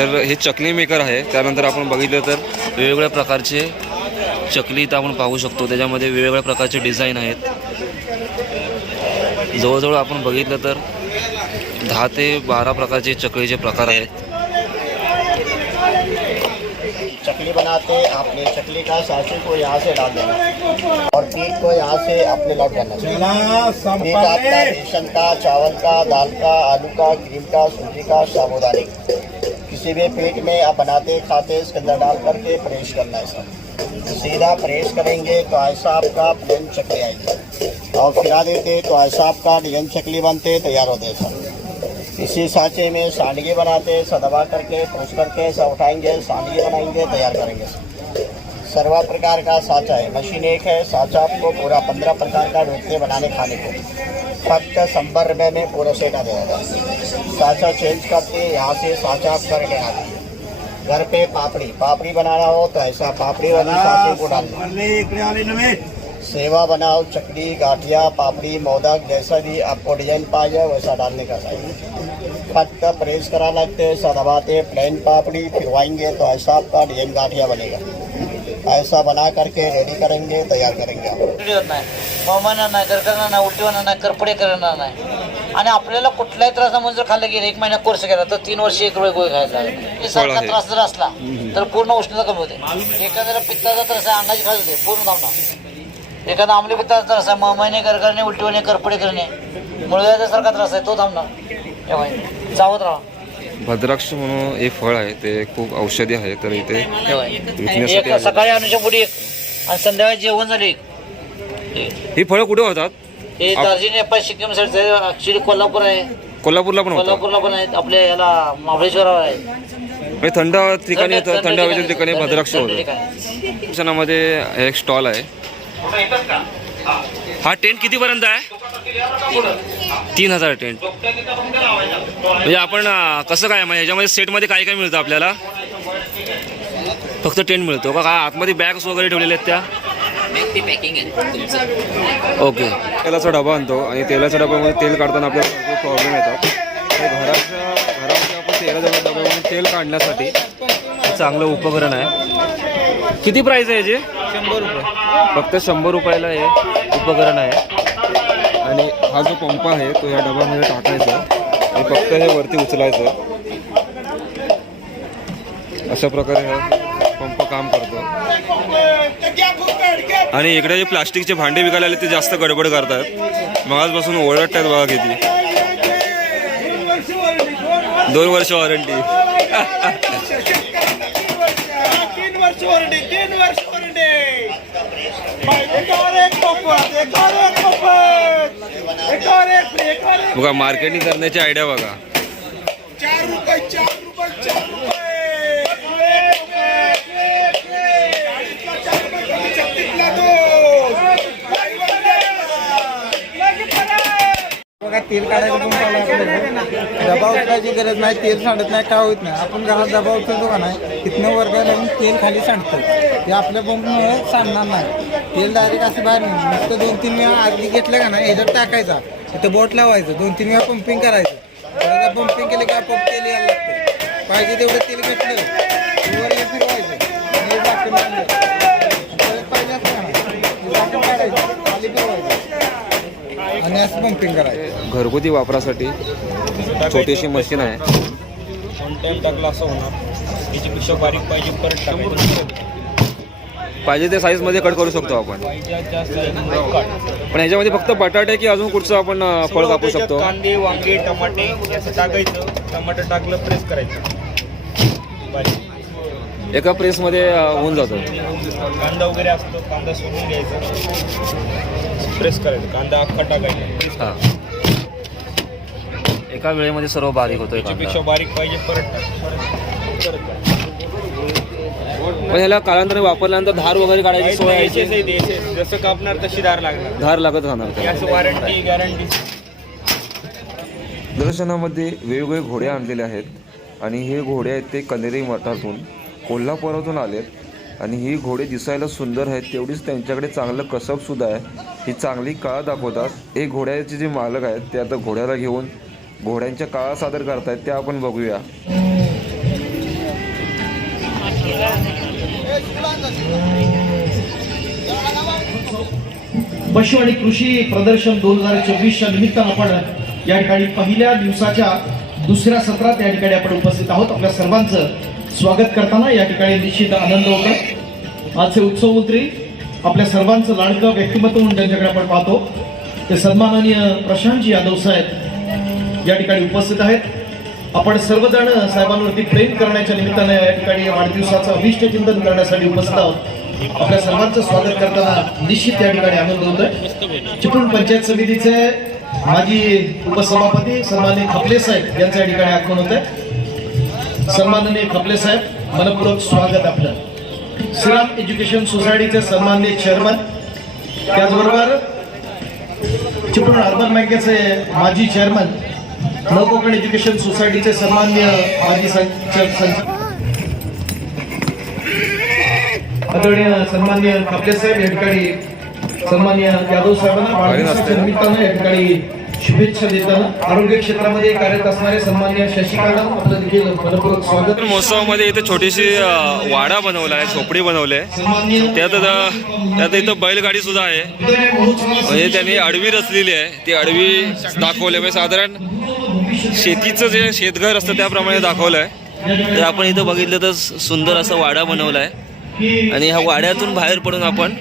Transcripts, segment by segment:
तर हे चकली मेकर आहे. त्यानंतर आपण बघितलं तर वेगवेगळ्या प्रकारचे चकली इथं आपण पाहू शकतो. त्याच्यामध्ये वेगवेगळ्या प्रकारचे डिझाईन आहेत. जवळजवळ आपण बघितलं तर दहा ते बारा प्रकारचे चकलीचे प्रकार आहेत. चकली बनाते आपने चकली का साँचे को यहाँ से डाल देना। और पीठ को यहाँ से अपने लौट करना पीठ आपका रेशन का चावल का दाल का आलू का क्रीम का सूजी का साबुदानी। किसी भी पेट में आप बनाते, खाते, इसके अंदर डाल करके प्रेस करना है सर सीधा प्रेस करेंगे तो ऐसा आपका प्लेन चकली आएगी। और फिरा देते तो ऐसा आपका डिज़ाइन चकली बनते, तैयार होते सर इसी सांचे में सांडगी बनाते दबा करके पूछ करके सब उठाएँगे, सांडगी बनाएँगे, तैयार करेंगे सर सर्वा प्रकार का साँचा है। मशीन एक है, साँचा आपको पूरा पंद्रह प्रकार का ढूंढते बनाने खाने को। फक्त शंबर रुपये में पूरा सेट आ जाएगा साँचा चेंज करके यहाँ से साचा कर लेना घर पे पापड़ी। पापड़ी बनाना हो तो ऐसा पापड़ी वाली सांचे को डालना सेवा बनाओ चकली गाठिया पापड़ी मोदक जैसा भी आपको डिज़ाइन पाए वैसा डालने का चाहिए फट प्रेस करा लगते हैं प्लेन पापड़ी फिरवाएँगे तो ऐसा आपका डिज़ाइन गाठिया बनेगा। ऐसा बना करके रेडी करेंगे तैयार करेंगे नाही. नाही नाही करपडे करणार नाही. आणि आपल्याला कुठल्याही त्रासामध्ये जर खाल्लं गेलं एक महिना कोर्स केला तर तीन वर्ष एक वेळ गोळी हे सारखा. त्रास जर असला तर पूर्ण उष्णता कमी होते. एखाद्याला पित्ताचा त्रास आहे अंगाची खाज होते पूर्ण थांबणार एखादा आमली पित्ताचा त्रास आहे मळमळणे गरगरणे उलटी होणे करपडे करणे. मुळव्याचा सारखा त्रास आहे तो थांबणार जावत राहा. भद्राक्ष म्हणून एक फळ आहे ते खूप औषधी आहे तर इथे विकण्यासाठी एक. सकाळी अनुषा पुढे एक आणि संध्याकाळी जेवण झाले. एक ही फळं कुठे होतात? हे दार्जिलिंग नेपाळ सिक्कीम साईडचं ऍक्च्युली कोल्हापूर आहे. कोल्हापूरला पण होतात. कोल्हापूरला पण आहेत. आपल्या याला महाबळेश्वरावर आहे. म्हणजे थंड ठिकाणी थंड- थंड हवेच्या ठिकाणी भद्राक्ष थंड होतं. ठिकाणी. दर्शनामध्ये एक स्टॉल आहे. हा टेंट कितीपर्यंत आहे? तीन हजार टेंट. म्हणजे आपण कसं काय म्हणजे ह्याच्यामध्ये सेटमध्ये काय काय मिळतं आपल्याला? फक्त टेंट मिळतो का? काय आतमध्ये बॅग्स वगैरे ठेवलेल्या आहेत त्या? ओके. तेलाचा डबा आणतो आणि तेलाच्या डब्यामध्ये तेल काढताना आपल्याला प्रॉब्लेम येतात. घराच्या घरामध्ये आपण तेलाच्या डब्यामध्ये तेल काढण्यासाठी चांगलं उपकरण आहे. किती प्राईस आहे याचे? शंभर रुपये फक्त शंभर रुपयाला हे उपकरण आहे आणि हा जो पंप आहे तो या डब्यामध्ये टाकायचा. आणि फक्त हे वरती उचलायचं. अशा प्रकारे हा पंप काम करतो. आणि इकडे जे प्लास्टिकचे भांडे विकायला आले ते जास्त गडबड करतात. मगाचपासून ओरडत आहेत बघा किती. दोन वर्ष वॉरंटी. तीन वर्ष वरडे बघा मार्केटिंग करण्याची आयडिया बघा चार रुपये चार रुपये गाडीतला चार रुपये कमी छत्तीसला दोन बघा तेल काढायचं पण चालू. डबा उचलायची गरज नाही तेल सांडत नाही काय होत नाही. आपण घरात डबा उचलतो का नाही तिथनं वर्गात लावून तेल खाली सांडतं. ते आपल्या पंपमुळे सांडणार नाही. तेल डायरेक्ट असं बाहेर नुसतं दोन तीन वेळा आगदी घेतलं का नाही ह्याच्यात टाकायचा. तिथं बोट लावायचं दोन तीन वेळा पंपिंग करायचं. पंपिंग केलं की आपोआप तेल यायला लागतं. पाहिजे तेवढं तेल घेतलं. पंपिंग करायचं. घरगुती वापरासाठी छोटीशी मशीन आहे. वन टाइम टाकला असं होणार. याच्यापेक्षा बारीक पाहिजे परत टाकायचं पाहिजे त्या साईजमध्ये कट करू शकतो आपण. पाहिजे जास्त आहे, काढ. पण ह्याच्यामध्ये फक्त बटाटे की अजून कुठचं आपण अं, फळ कापू त्याच्यात शकतो? कांदे वांगे टमाटे असं टाकायचं. टमाटर टाकलं प्रेस करायचं. बारीक. एका प्रेसमध्ये होऊन जातं. कांदा वगैरे असतो कांदा सोडून घ्यायचा. प्रेस करायचं. कांदा अख्खा टाकायचा. हां. एका वेळेमध्ये सर्व बारीक होतो त्याच्यापेक्षा बारीक पाहिजे परत टाक. परत परत टाक. पण ह्याला कालांतराने वापरल्यानंतर धार वगैरे काढायची सोय आहे. जसं कापणार तशी दार लागणार. धार लागत राहणार वॉरंटी गॅरंटी दर्शनामध्ये वेगवेगळे घोडे आणलेले आहेत आणि हे घोडे आहेत ते कनेरी मठातून कोल्हापुरातून आलेत. आणि ही घोडे दिसायला सुंदर आहेत. तेवढीच त्यांच्याकडे चांगलं कसबसुद्धा आहे. ही चांगली काळा दाखवतात. हे घोड्याचे जे मालक आहेत ते आता घोड्याला घेऊन घोड्यांच्या काळा सादर करतायत त्या आपण बघूया. पशु आणि कृषी प्रदर्शन दोन हजार चोवीसच्या निमित्तानं आपण या ठिकाणी पहिल्या दिवसाच्या दुसऱ्या सत्रात या ठिकाणी आपण उपस्थित आहोत. आपल्या सर्वांचं स्वागत करताना या ठिकाणी निश्चित आनंद होतो आजचे उत्सव मंत्री आपल्या सर्वांचं लाडकं व्यक्तिमत्व म्हणून ज्यांच्याकडे आपण पाहतो ते सन्माननीय प्रशांतजी यादव साहेब या ठिकाणी उपस्थित आहेत. आपण सर्वजण साहेबांवरती प्रेम करण्याच्या निमित्ताने या ठिकाणी वाढदिवसाचं अभिष्ट चिंतन करण्यासाठी उपस्थित आहोत. आपल्या सर्वांचं स्वागत करताना निश्चित या ठिकाणी आनंद होतोय. चिपळूण पंचायत समितीचे माजी उपसभापती सन्माननीय खपले साहेब यांचं या ठिकाणी आगमन होत आहे सन्माननीय खपले साहेब मनपूर्वक स्वागत आपलं. श्रीराम एज्युकेशन सोसायटीचे सन्माननीय चेअरमन त्याचबरोबर चिपळूण अर्बन बँकेचे माजी चेअरमन नवकोकण एज्युकेशन सोसायटीचे सन्मान्य माजी आदरणीय सन्मान्य कापले साहेब या ठिकाणी सन्मान्य यादव साहेबांना वाढदिवसाच्या निमित्तानं या ठिकाणी शुभेच्छा देताना आरोग्य क्षेत्रामध्ये कार्यरत असणारे सन्मान्य शशिकांत आपलं देखील मनपूर्वक स्वागत. तर महोत्सवामध्ये इथे छोटीशी अ, वाडा बनवला आहे झोपडी बनवली आहे. सन्मान्य त्यात आता- त्यात इथं बैलगाडी सुद्धा आहे. म्हणजे त्यांनी अडवी रचलेली आहे. ती अडवी दाखवली म्हणजे साधारण शेतीचं जे शेतघर असतं त्याप्रमाणे दाखवलं आहे. तर आपण इथं बघितलं तर सुंदर असा वाडा बनवला आहे. आणि ह्या वाड्यातून बाहेर पडून आपण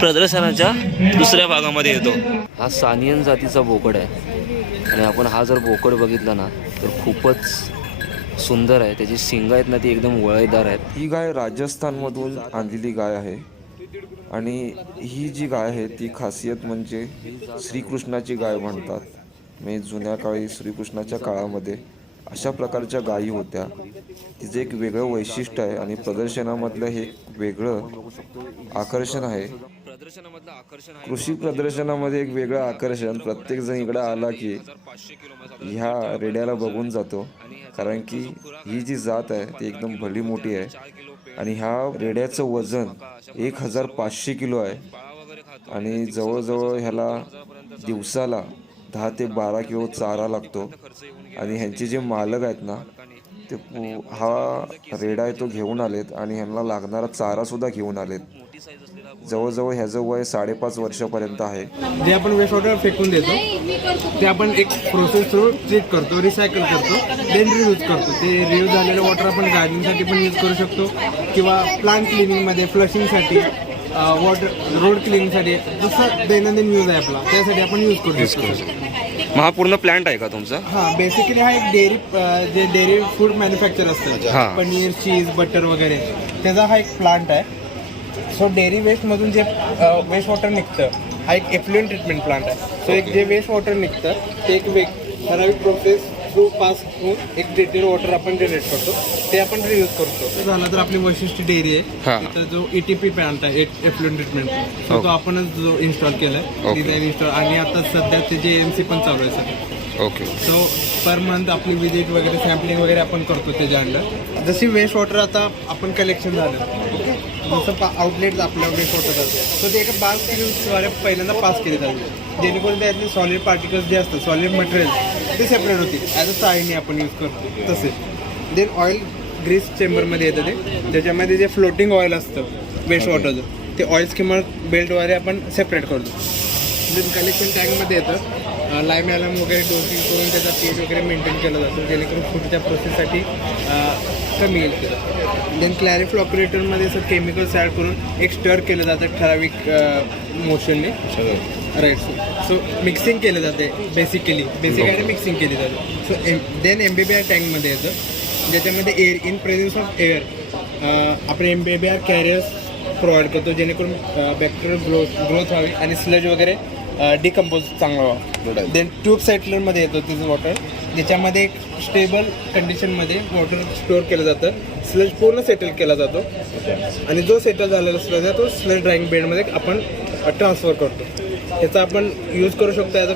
प्रदर्शनाच्या दुसऱ्या भागामध्ये येतो. हा सानियन जातीचा बोकड आहे. आणि आपण हा जर बोकड बघितला ना तर खूपच सुंदर आहे. त्याची शिंग आहेत ना ती एकदम वळीदार आहेत. ही गाय राजस्थानमधून आणलेली गाय आहे. आणि ही जी गाय आहे ती खासियत म्हणजे श्रीकृष्णाची गाय म्हणतात. म्हणजे जुन्या काळी श्रीकृष्णाच्या काळामध्ये अशा प्रकारच्या गायी होत्या. तिचं एक वेगळं वैशिष्ट्य आहे आणि प्रदर्शनामधलं हे एक वेगळं आकर्षण आहे. कृषी प्रदर्शनामध्ये एक वेगळं आकर्षण. प्रत्येक जण इकडं आला की ह्या रेड्याला बघून जातो. कारण की ही जी जात आहे ती एकदम भली मोठी आहे. आणि ह्या रेड्याचं वजन एक हजार पाचशे किलो आहे. आणि जवळजवळ ह्याला दिवसाला दहा ते बारा किलो चारा लागतो. आणि ह्यांचे जे मालक आहेत ना ते हा रेडा आहे तो घेऊन आलेत आणि ह्यांना लागणारा चारासुद्धा घेऊन आलेत. जवळजवळ ह्याचं वय साडेपाच वर्षापर्यंत आहे. जे आपण वेस्ट वॉटर फेकून देतो ते आपण एक प्रोसेस थ्रू ट्रीट करतो रिसायकल करतो देन रियूज करतो. ते रियूज झालेलं वॉटर आपण गार्डनिंगसाठी पण यूज करू शकतो किंवा प्लांट क्लिनिंगमध्ये फ्लशिंगसाठी वॉटर रोड क्लिनिंगसाठी जसं दैनंदिन यूज आहे आपला त्यासाठी आपण यूज करू शकतो. मग हा पूर्ण प्लॅन्ट आहे का तुमचा? हां बेसिकली हा एक डेअरी जे डेअरी फूड मॅन्युफॅक्चर हां. असतं पनीर चीज बटर वगैरे. त्याचा हा एक प्लांट आहे. सो डेअरी वेस्टमधून जे वेस्ट वॉटर निघतं हा एक एफ्लुएंट ट्रीटमेंट प्लांट आहे. सो एक जे वेस्ट वॉटर निघतं ते एक वेग ठराविक प्रोसेस थ्रू पास होऊन एक ट्रीटेड वॉटर आपण जनरेट करतो ते आपण रियूज करतो. झालं तर आपली वैशिष्ट्य डेअरी हां. आहे तर जो ई टी पी प्लांट आहे एफ्लुएंट ट्रीटमेंट तो आपणच जो इन्स्टॉल केला. डिझाईन इन्स्टॉल आणि आता सध्या ते जे एम सी पण चालू आहे sir okay so per month आपली विजिट वगैरे सॅम्पलिंग वगैरे आपण करतो त्याच्या अंडर जशी वेस्ट वॉटर आता आपण कलेक्शन झालं ओके जसं पा आउटलेट आपल्या वेस्ट वॉटर जातं सो ते एका बागद्वारे पहिल्यांदा पास केले जाते जेणेकरून त्यातले सॉलिड पार्टिकल्स जे असतात सॉलिड मटेरियल ते सेपरेट होती. ॲज अ चाळीने आपण यूज करतो. तसे. देन ऑइल ग्रीस चेंबरमध्ये येतं ते. त्याच्यामध्ये जे फ्लोटिंग ऑइल असतं वेस्ट वॉटरचं ते ऑइल स्किमर बेल्टद्वारे आपण सेपरेट करतो. देन कलेक्शन टँकमध्ये येतं. लाईम ॲलम वगैरे डोसिंग करून त्याचा पेज वगैरे मेंटेन केलं जातं. जेणेकरून पुढच्या प्रोसेससाठी कमी येईल देन क्लॅरिफ ऑपरेटरमध्ये असं केमिकल्स ॲड करून एक स्टर केलं जातं ठराविक मोशनने राईट सो मिक्सिंग केलं जाते बेसिकली बेसिक आणि मिक्सिंग केली जाते. So M then M B B R टँकमध्ये येतं. ज्याच्यामध्ये air in presence of air आपण M B B R carriers provide करतो जेणेकरून बॅक्टेरियल ग्रोथ ग्रोथ व्हावी आणि स्लज वगैरे डिकम्पोज चांगला व्हावा. देन ट्यूब सेटलरमध्ये येतो तिचं वॉटर ज्याच्यामध्ये एक स्टेबल कंडिशनमध्ये वॉटर स्टोअर केलं जातं. स्लज पूर्ण सेटल केला जातो. आणि जो सेटल झालेला स्लज आहे तो स्लज ड्राईंग बेडमध्ये आपण ट्रान्सफर करतो. त्याचा आपण यूज करू शकतो ॲज अ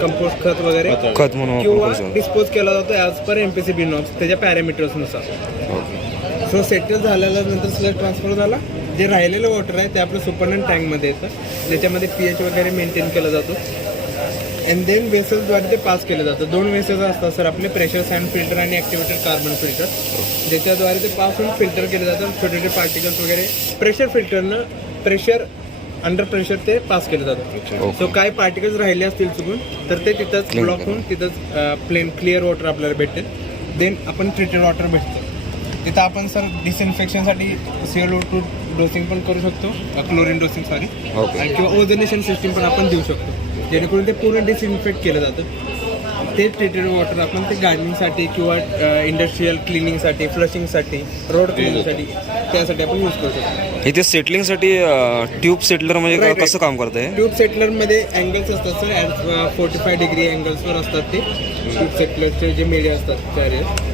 कंपोस्ट खत वगैरे. खत म्हणून किंवा. डिस्पोज केला जातो as per M P C B norms त्याच्या पॅरामीटर्सनुसार सो सेटल झालेल्या नंतर स्लज ट्रान्सफर झाला. जे राहिलेलं वॉटर आहे ते आपलं सुपरनंट टँकमध्ये येतं. ज्याच्यामध्ये पी एच वगैरे मेंटेन केला जातो. अँड देन वेसल्सद्वारे ते पास केलं जातं. दोन वेसेस असतात सर आपले प्रेशर सँड फिल्टर आणि ॲक्टिवेटेड कार्बन फिल्टर ज्याच्याद्वारे ते पास होऊन फिल्टर केले जातात. छोटे छोटे पार्टिकल्स वगैरे प्रेशर फिल्टरनं प्रेशर अंडर प्रेशर ते पास केलं जातं सो काय पार्टिकल्स राहिले असतील चुकून तर ते तिथंच ब्लॉक. होऊन तिथंच प्लेन क्लिअर वॉटर आपल्याला भेटेल. देन आपण ट्रीटेड वॉटर भेटतं. तिथं आपण सर डिसइन्फेक्शनसाठी सीएल ओ टू डोसिंग पण करू शकतो क्लोरीन डोसिंग सॉरी. आणि किंवा ओझनेशन सिस्टीम पण आपण देऊ शकतो. जेणेकरून ते पूर्ण डिसइन्फेक्ट केलं जातं. ते ट्रीटेड वॉटर आपण ते गार्डनिंगसाठी किंवा इंडस्ट्रीयल क्लिनिंगसाठी फ्लशिंगसाठी रोड क्लिनिंगसाठी त्यासाठी आपण यूज करू शकतो. इथे सेटलिंगसाठी ट्यूब सेटलर म्हणजे. कसं काम करत आहे ट्यूब सेटलरमध्ये अँगल्स असतात सर फोर्टी फाय डिग्री अँगल्सवर असतात ते. ट्यूब सेटलरचे जे मीडिया असतात चार्जेस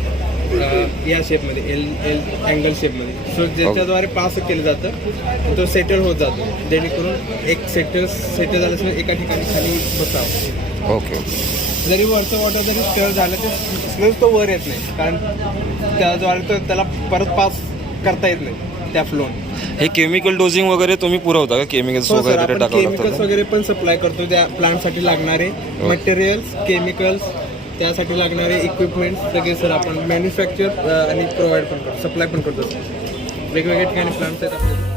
या शेपमध्ये एल एल अँगल शेपमध्ये सो ज्याच्याद्वारे पास केलं जातं तो सेटल होत जातो. जेणेकरून एक सेटल सेटल झाल्याशिवाय एका ठिकाणी खाली बसावं. ओके जरी वरचं वॉटर जरी स्टर झालं ते स्मेल तो वर येत नाही. कारण त्याद्वारे तो त्याला परत पास करता येत नाही. त्या फ्लोन हे केमिकल डोजिंग वगैरे तुम्ही पुरवता का? केमिकल्स हो सर वगैरे आपण टाकावं केमिकल्स लागतं वगैरे पण सप्लाय करतो त्या प्लांटसाठी लागणारे मटेरियल्स केमिकल्स त्यासाठी लागणारे इक्विपमेंट सगळे सर आपण मॅन्युफॅक्चर आणि प्रोव्हाइड पण करतो सप्लाय पण करतो वेगवेगळ्या ठिकाणी प्लांट्स आहेत आपले